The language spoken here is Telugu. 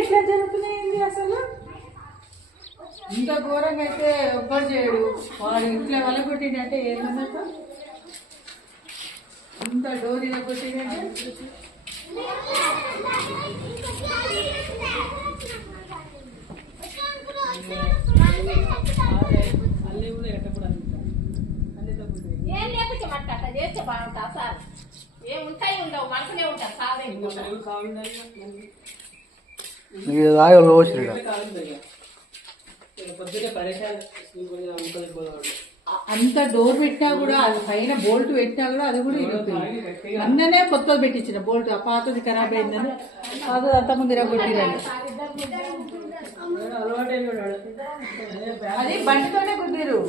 ఇట్లా జరుగుతున్నాయి అసలు. ఇంత ఘోరంగా అయితే ఎవ్వరు చేయడు. వాడు ఇంట్లో వల్ల కొట్టిండంటే ఏమన్నట్టు ఇంత డోర్ ఇలా కొట్టిందంటే ఏం లేకపోతే అట్లా చేస్తే బాగుంటా సార్. ఏముంటాయి ఉండవు, మనసునే ఉంటారు సార్. అంత డోర్ పెట్టినా కూడా అది పైన బోల్ట్ పెట్టినా కూడా అది కూడా ఇరుగుతుంది. అన్ననే కొత్తది పెట్టించిన బోల్ట్, ఆ పాతది ఖరాబ్ అయిందని పాతది అంత ముందు ఇరగొట్టిరండి. అది బండితోనే కుదిరు.